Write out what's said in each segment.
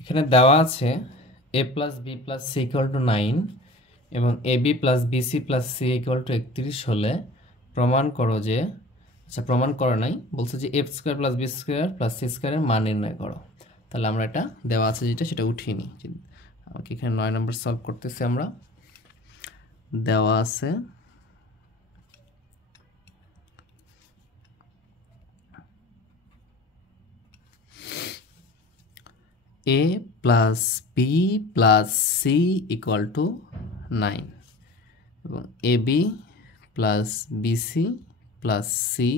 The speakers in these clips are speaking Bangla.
এখানে দেওয়া আছে a plus B plus C equal to 9 এবং a b plus BC plus C equal to 31 হলে প্রমাণ করো যে, আচ্ছা প্রমাণ করা নাই, বলছে যে F square plus B square plus C স্কোয়ারের মান নির্ণয় করো। তাহলে আমরা এটা দেওয়া আছে যেটা সেটা উঠিয়ে নিই। আমাকে এখানে 9 নম্বর সলভ করতেছি আমরা। দেওয়া আছে a plus B plus C equal to 9 এবং a b plus BC plus c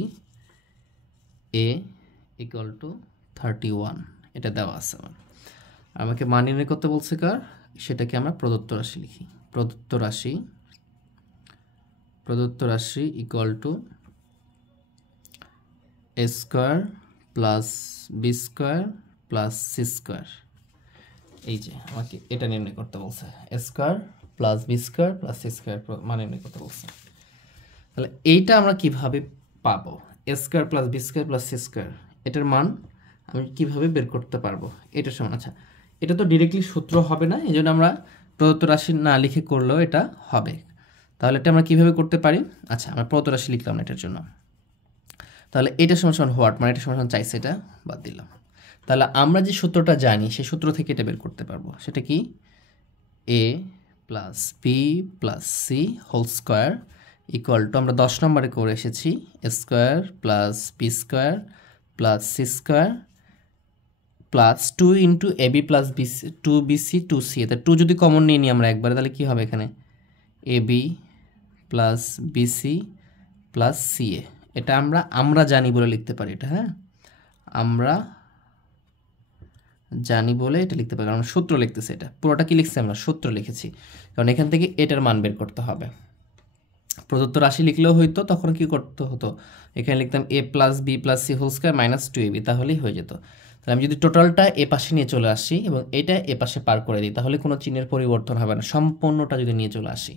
a equal to 31, এটা দেওয়া আছে আমার। আমাকে মান নির্ণয় করতে বলছে কার, সেটাকে আমরা প্রদত্ত রাশি লিখি। প্রদত্ত রাশি equal to a square plus B square plus C square. এই যে আমাকে এটা নির্ণয় করতে বলছে, a square plus B square plus C square মান নির্ণয় করতে বলছে। তাহলে এইটা আমরা কিভাবে পাবো, a square plus B square plus C square, এটার মান আমি কিভাবে বের করতে পারবো এটার সমান। আচ্ছা এটা তো ডিরেক্টলি সূত্র হবে না, এই জন্য আমরা প্রদত্ত রাশি না লিখে করলেও এটা হবে। তাহলে এটা আমরা কিভাবে করতে পারি, আচ্ছা আমরা প্রদত্ত রাশি লিখলাম না এটার জন্য। তাহলে এটা সমান সমান হোয়াট, মানে এটা সমান সমান চাইছে, এটা বাদ দিলাম। তাহলে আমরা যে সূত্রটা জানি সেই সূত্র থেকে এটা বের করতে পারবো, সেটা কি, a plus B plus C whole square equal to, আমরা 10 নম্বরে করে এসেছি, a square plus B square plus C square plus 2 into a b plus b c 2 b c 2 c. এটা 2 যদি কমন নিয়ে নিই আমরা একবারে, তাহলে কী হবে এখানে, a b plus BC plus c a. এটা আমরা জানি বলে লিখতে পারি এটা, হ্যাঁ আমরা জানি বলে এটা লিখতে পারি, কারণ সূত্র লিখতেছে। এটা পুরোটা কি লিখছি, আমরা সূত্র লিখেছি, কারণ এখান থেকে এটার মান বের করতে হবে। প্রদত্ত রাশি লিখলেও হইতো, তখন কি করতে হতো, এখানে লিখতাম a plus B plus C whole square minus 2ab, তাহলেই হয়ে যেত। তাহলে আমি যদি টোটালটা এ পাশে নিয়ে চলে আসি এবং এটা এ পাশে পার করে দিই, তাহলে কোনো চিহ্নের পরিবর্তন হবে না, সম্পূর্ণটা যদি নিয়ে চলে আসি।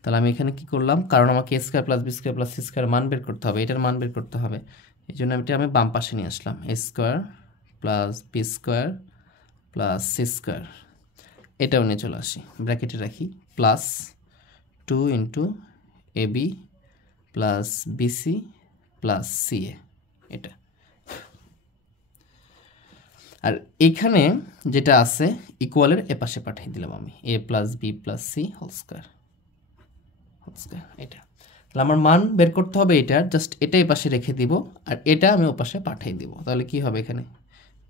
তাহলে আমি এখানে কি করলাম, কারণ আমাকে a square plus B square plus C square মান বের করতে হবে, এটার মান বের করতে হবে, এই জন্য আমি বাম পাশে নিয়ে আসলাম, a square plus B square plus C square, এটাও নিয়ে চলে আসি, ব্র্যাকেটে রাখি, plus 2 into a b plus BC plus c a, এটা। আর এখানে যেটা আছে ইকুয়ালের এ পাশে পাঠিয়ে দিলাম আমি, a plus B plus C whole square, এটা। তাহলে আমার মান বের করতে হবে এটার, জাস্ট এটা এই পাশে রেখে দিব আর এটা আমি ও পাশে পাঠিয়ে দিব। তাহলে কি হবে, এখানে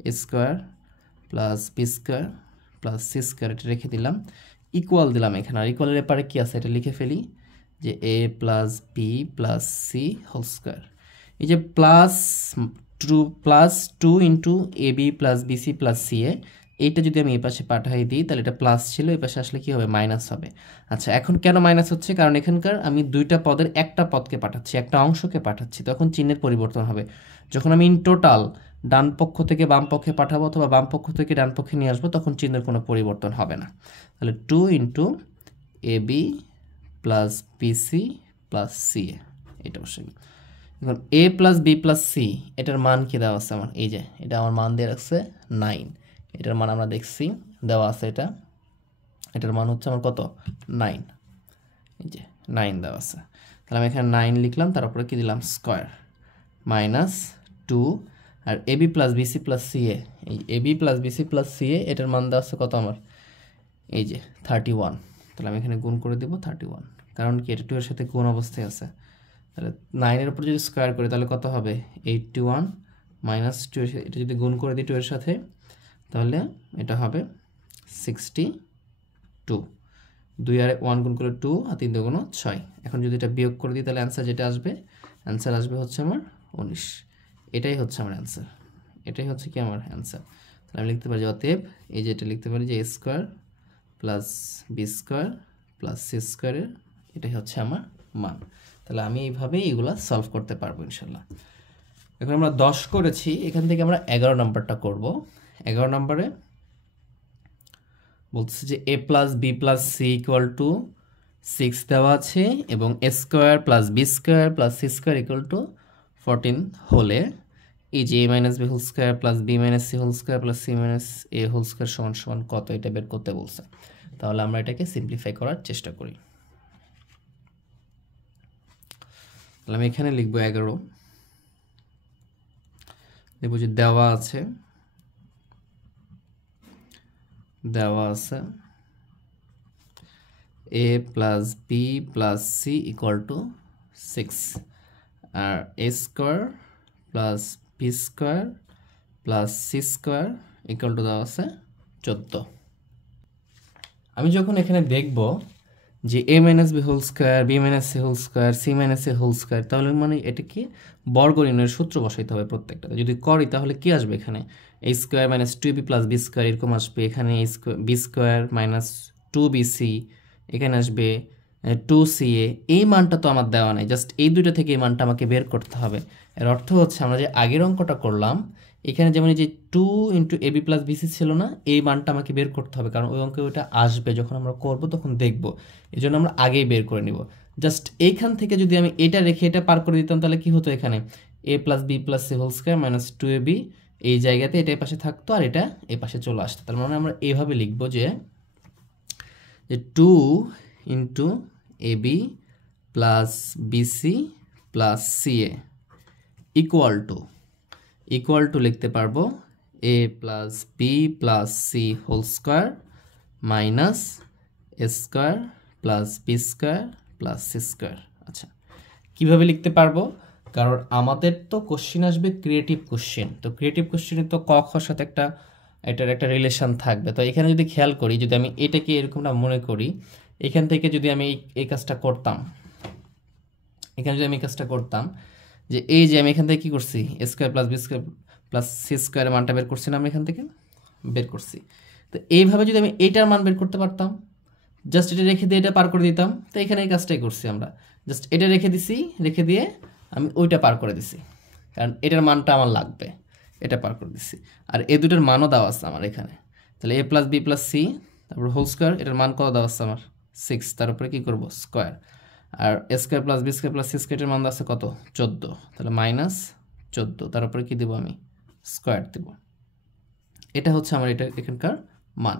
a square plus B square plus C square, এটা রেখে দিলাম, ইকুয়াল দিলাম এখানে। আর ইকুয়ালের এপারে কি আছে এটা লিখে ফেলি, যে a plus B plus C whole square. এই যে plus two into a b plus BC plus c a, এইটা যদি আমি এই পাশে পাঠাই দিই, তাহলে এটা প্লাস ছিল, এই পাশে আসলে কি হবে, মাইনাস হবে। আচ্ছা এখন কেন মাইনাস হচ্ছে, কারণ এখানকার আমি দুইটা পদের একটা পদকে পাঠাচ্ছি, একটা অংশকে পাঠাচ্ছি, তখন চিহ্নের পরিবর্তন হবে। যখন আমি ইন টোটাল ডান পক্ষ থেকে বাম পক্ষে পাঠাবো অথবা বাম পক্ষ থেকে ডান পক্ষে নিয়ে আসবো, তখন চিহ্নের কোনো পরিবর্তন হবে না। তাহলে 2 into a b plus BC plus c a, এটা অবশ্যই। এখন a plus B plus c, এটার মান কি দেওয়া আছে আমার, এই যে এটা আমার মান দিয়ে রাখছে 9, এটার মান আমরা দেখছি দেওয়া আছে, এটার মান হচ্ছে আমার কত, 9, এই যে 9 দেওয়া আছে। তাহলে আমি এখানে 9 লিখলাম, তার উপরে কি দিলাম, স্কোয়ার মাইনাস 2, আর a b plus BC plus c a, এই a b plus BC plus c a, এটার মান দেওয়া আছে কত আমার, এই যে 31। তাহলে আমি এখানে গুণ করে দেবো 31, কারণ কি এটা 2 এর সাথে গুণ অবস্থায় আছে। তাহলে 9-এর উপর যদি স্কোয়ার করি তাহলে কত হবে, 81 মাইনাস 2, এটা যদি গুণ করে দিই 2 এর সাথে, তাহলে এটা হবে 62। 2 আর 1 গুণ করে 2, আর 3 দুগুণ 6। এখন যদি এটা বিয়োগ করে দিই, তাহলে অ্যান্সার যেটা আসবে, অ্যান্সার আসবে হচ্ছে আমার 19। এটাই হচ্ছে আমার অ্যান্সার, এটাই হচ্ছে কি আমার অ্যান্সার। তাহলে আমি লিখতে পারি যে অতএব, এই যে এটা লিখতে পারি যে a square plus B square plus C স্কোয়ারের, এটাই হচ্ছে আমার মান। তাহলে আমি এইভাবেই এগুলা সলভ করতে পারবো ইনশাল্লাহ। এখন আমরা 10 করেছি, এখান থেকে আমরা 11 নাম্বারটা করব। 11 নাম্বারে বলতেছে যে a plus B plus C equal to 6 দেওয়া আছে এবং a square plus B square plus C square equal to 14 হলে এই যে a minus B whole square plus b minus C whole square plus c minus A whole square সমান সমান কত, এটা বের করতে বলছে। তাহলে আমরা এটাকে সিম্পলিফাই করার চেষ্টা করি। তাহলে আমি এখানে লিখবো 11, দেখব যে দেওয়া আছে a plus B plus C equal to 6, আর a square plus B square plus C square equal to দেওয়া আছে 14। আমি যখন এখানে দেখব যে a minus B whole square B minus C whole square C minus A whole square, তাহলে মানে এটাকে বর্গ নির্ণয়ের সূত্র বসাইতে হবে প্রত্যেকটাতে। যদি করি তাহলে কি আসবে, এখানে a square minus 2b plus B square এরকম আসবে, এখানে বি স্কোয়ার মাইনাস 2bc, এখানে আসবে 2ca। এই মানটা তো আমার দেওয়া নাই, জাস্ট এই দুইটা থেকে এই মানটা আমাকে বের করতে হবে। এর অর্থ হচ্ছে আমরা যে আগের অঙ্কটা করলাম এখানে যেমন এই যে 2 ইন্টু এবি প্লাস বিসি ছিল না, এই মানটা আমাকে বের করতে হবে, কারণ ওই অঙ্কে ওইটা আসবে যখন আমরা করব তখন দেখব, এই জন্য আমরা আগেই বের করে নিব। জাস্ট এইখান থেকে যদি আমি এটা রেখে এটা পার করে দিতাম তাহলে কি হতো, এখানে a plus B plus C whole square minus 2ab এই জায়গাতে এটা এই পাশে থাকতো আর এটা এই পাশে চলে আসতো। তার মানে আমরা এইভাবে লিখবো যে 2 into AB plus BC plus CA equal to লিখতে পারবো a plus B plus C whole square minus A square plus B square plus C square. আচ্ছা, কীভাবে লিখতে পারবো, কারণ আমাদের তো কোশ্চেন আসবে ক্রিয়েটিভ কোশ্চেন, তো ক্রিয়েটিভ কোশ্চেনে তো ক খর সাথে এটার একটা রিলেশন থাকবে। তো এখানে যদি খেয়াল করি, যদি আমি এটাকে এরকমটা মনে করি, এখান থেকে যদি আমি এই কাজটা করতাম, এখানে যদি আমি এই কাজটা করতাম যে এই যে আমি এখান থেকে কী করছি, a square plus B square plus C স্কোয়ারের মানটা বের করছি না, আমি এখান থেকে বের করছি। তো এইভাবে যদি আমি এইটার মান বের করতে পারতাম, জাস্ট এটা রেখে দিয়ে এটা পার করে দিতাম। তো এখানে এই কাজটাই করছি আমরা, জাস্ট এটা রেখে দিয়ে আমি ওইটা পার করে দিছি, কারণ এটার মানটা আমার লাগবে, এটা পার করে দিছি। আর এই দুটোর মানও দেওয়া আছে আমার এখানে, তাহলে a plus B plus C তারপর হোল স্কোয়ার, এটার মান কত দেওয়া আছে আমার 6, তার উপরে কী করবো স্কোয়ার, আর a square plus B square plus C স্কোয়ারের মান আছে কত 14, তাহলে মাইনাস 14, তার উপরে কী দেবো আমি স্কোয়ার দেব। এটা হচ্ছে আমার এখানকার মান।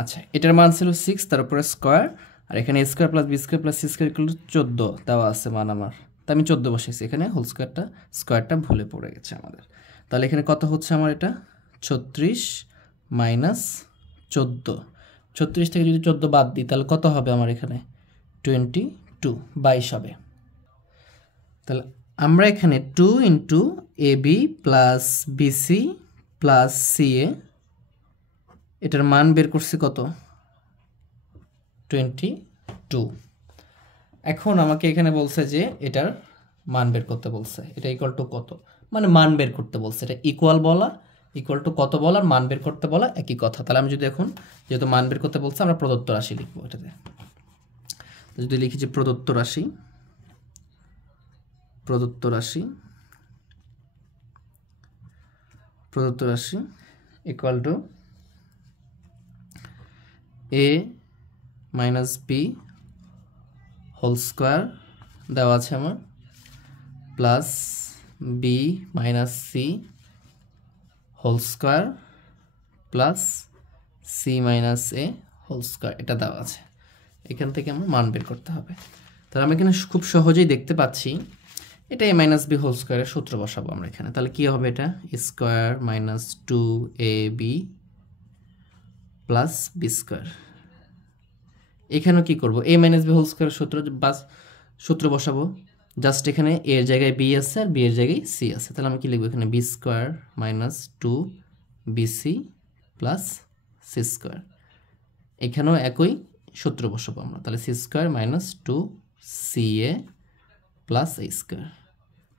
আচ্ছা, এটার মান ছিল 6, তার উপরে স্কোয়ার, আর এখানে a square plus B square plus C square equal to 14 দেওয়া আছে মান আমার, তো আমি 14 বসেছি, এখানে হোল স্কোয়ারটা ভুলে পড়ে গেছে আমাদের। তাহলে এখানে কত হচ্ছে আমার, এটা 36 মাইনাস 14, 36 থেকে যদি 14 বাদ দিই তাহলে কত হবে আমার এখানে 22 হবে। তাহলে আমরা এখানে 2 into a b plus BC plus ca এটার মান বের করছি কত 22। এখন আমাকে এখানে বলছে যে এটার মান বের করতে বলছে, এটা ইকুয়াল টু কত, মানে মান বের করতে বলছে, এটা ইকুয়াল টু কত বলা আর মান বের করতে বলা একই কথা। তাহলে আমি যদি এখন যেহেতু মান বের করতে বলছে আমরা প্রদত্ত রাশি লিখবো, এটাতে যদি লিখি যে প্রদত্ত রাশি equal to a minus B whole square দেওয়া আছে আমার plus b minus C whole square plus c minus এ হোল স্কোয়ার, এটা দেওয়া আছে। এখান থেকে আমার মান বের করতে হবে। তাহলে আমি এখানে খুব সহজেই দেখতে পাচ্ছি এটা এ মাইনাস বি হোল স্কোয়ারের সূত্র বসাবো আমরা এখানে। তাহলে কী হবে, এটা square minus 2ab plus B square. এখানেও কী করবো, এ মাইনাস বি হোল স্কোয়ারের সূত্র বসাবো, জাস্ট এখানে এর জায়গায় বি আছে আর বি এর জায়গায় সি আছে। তাহলে আমি কি লিখবো এখানে b square minus 2bc plus C square. এখানেও একই সূত্র বসাবো আমরা, তাহলে c square minus 2ca plus a square.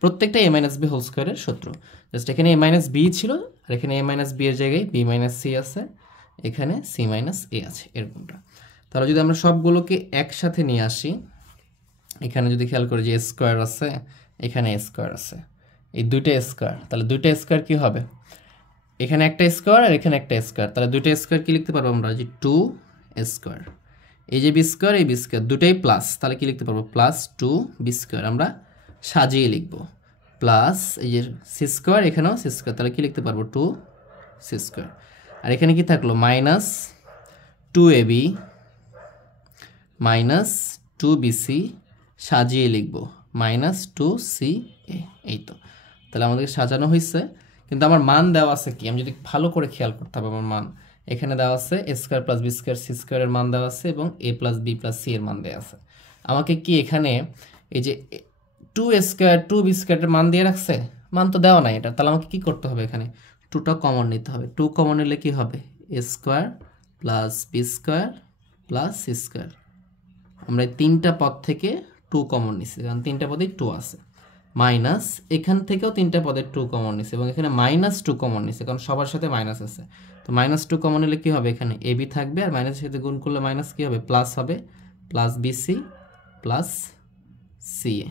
প্রত্যেকটা এ মাইনাস বি হোল স্কোয়ারের সূত্র, জাস্ট এখানে এ মাইনাস বি ছিল আর এখানে এ মাইনাস বি এর জায়গায় বি মাইনাস সি আছে, এখানে সি মাইনাস এ আছে, এরকমটা। তাহলে যদি আমরা সবগুলোকে একসাথে নিয়ে আসি, এখানে যদি খেয়াল করি যে স্কোয়ার আছে, এখানে স্কোয়ার আছে, এই দুইটা স্কোয়ার, তাহলে দুইটা স্কোয়ার কি হবে, এখানে একটা স্কোয়ার আর এখানে একটা স্কোয়ার, তাহলে দুইটা স্কোয়ার কি লিখতে পারবো আমরা যে 2 স্কোয়ার। এই যে বি স্কোয়ার এই বি স্কোয়ার দুটাই প্লাস, তাহলে কি লিখতে পারবো প্লাস 2 বি স্কোয়ার। আমরা সাজিয়ে লিখবো প্লাস এই যে সি স্কোয়ার, এখানেও সি স্কোয়ার, তাহলে কি লিখতে পারবো 2 সি স্কোয়ার। আর এখানে কি থাকলো মাইনাস 2ab মাইনাস 2bc, সাজিয়ে লিখবো মাইনাস 2ca। এই তো, তাহলে আমাদেরকে সাজানো হয়েছে, কিন্তু আমার মান দেওয়া আছে কি, আমি যদি ভালো করে খেয়াল করতে হবে আমার মান এখানে দেওয়া আছে a square plus B square c স্কোয়ারের মান দেওয়া আছে এবং a plus B plus C এর মান দেওয়া আছে। আমাকে কি এখানে এই যে 2 স্কোয়ার 2b স্কোয়ারের মান দিয়ে রাখছে, মান তো দেওয়া নাই এটা, তাহলে আমাকে কি করতে হবে এখানে 2টা কমন নিতে হবে। 2 কমন নিলে কি হবে a square plus B square plus C square. আমরা এই 3টা পদ থেকে 2 কমন নিছি, কারণ 3টা পদেই 2 আছে। মাইনাস এখান থেকেও 3টা পদের 2 কমন নিছে এবং এখানে মাইনাস 2 কমন নিছে, কারণ সবার সাথে মাইনাস আছে। তো মাইনাস 2 কমন নিলে কি হবে, এখানে এ বি থাকবে, আর মাইনাসের সাথে গুণ করলে মাইনাস কি হবে প্লাস হবে, plus BC plus c a.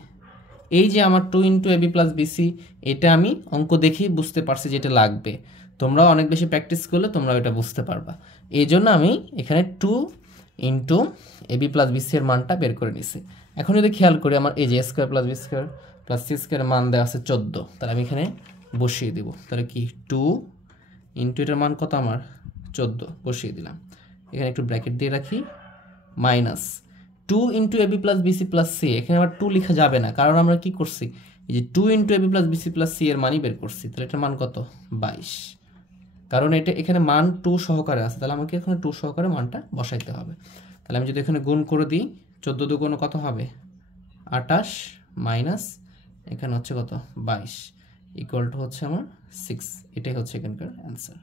এই যে আমার 2 ইন্টু এবি প্লাস বিসি, এটা আমি অঙ্ক দেখেই বুঝতে পারছি যে এটা লাগবে। তোমরাও অনেক বেশি প্র্যাকটিস করলে তোমরা এটা বুঝতে পারবা। এই জন্য আমি এখানে 2 ইন্টু এবি প্লাস বিসি এর মানটা বের করে নিছি। এখন যদি খেয়াল করি আমার এই যে a square plus B square plus C স্কোয়ারের মান দেওয়া আছে 14, তাহলে আমি এখানে বসিয়ে দিব। তাহলে কি 2 ইন্টু এটার মান কত আমার 14 বসিয়ে দিলাম। এখানে একটু ব্র্যাকেট দিয়ে রাখি, minus 2 into AB plus BC plus C. এখানে আবার 2 লেখা যাবে না, কারণ আমরা কি করছি এই যে 2 into AB plus BC plus C এর মানই বের করছি। তাহলে এটার মান কত 22, কারণ এটা এখানে মান 2 সহকারে আছে, তাহলে আমাকে এখানে 2 সহকারে মানটা বসাইতে হবে। তাহলে আমি যদি এখানে গুণ করে দিই 14 দুগুণ কত হবে 28 মাইনাস এখানে হচ্ছে কত 22 ইকুয়াল টু হচ্ছে আমার 6। এটাই হচ্ছে এখানকার অ্যান্সার।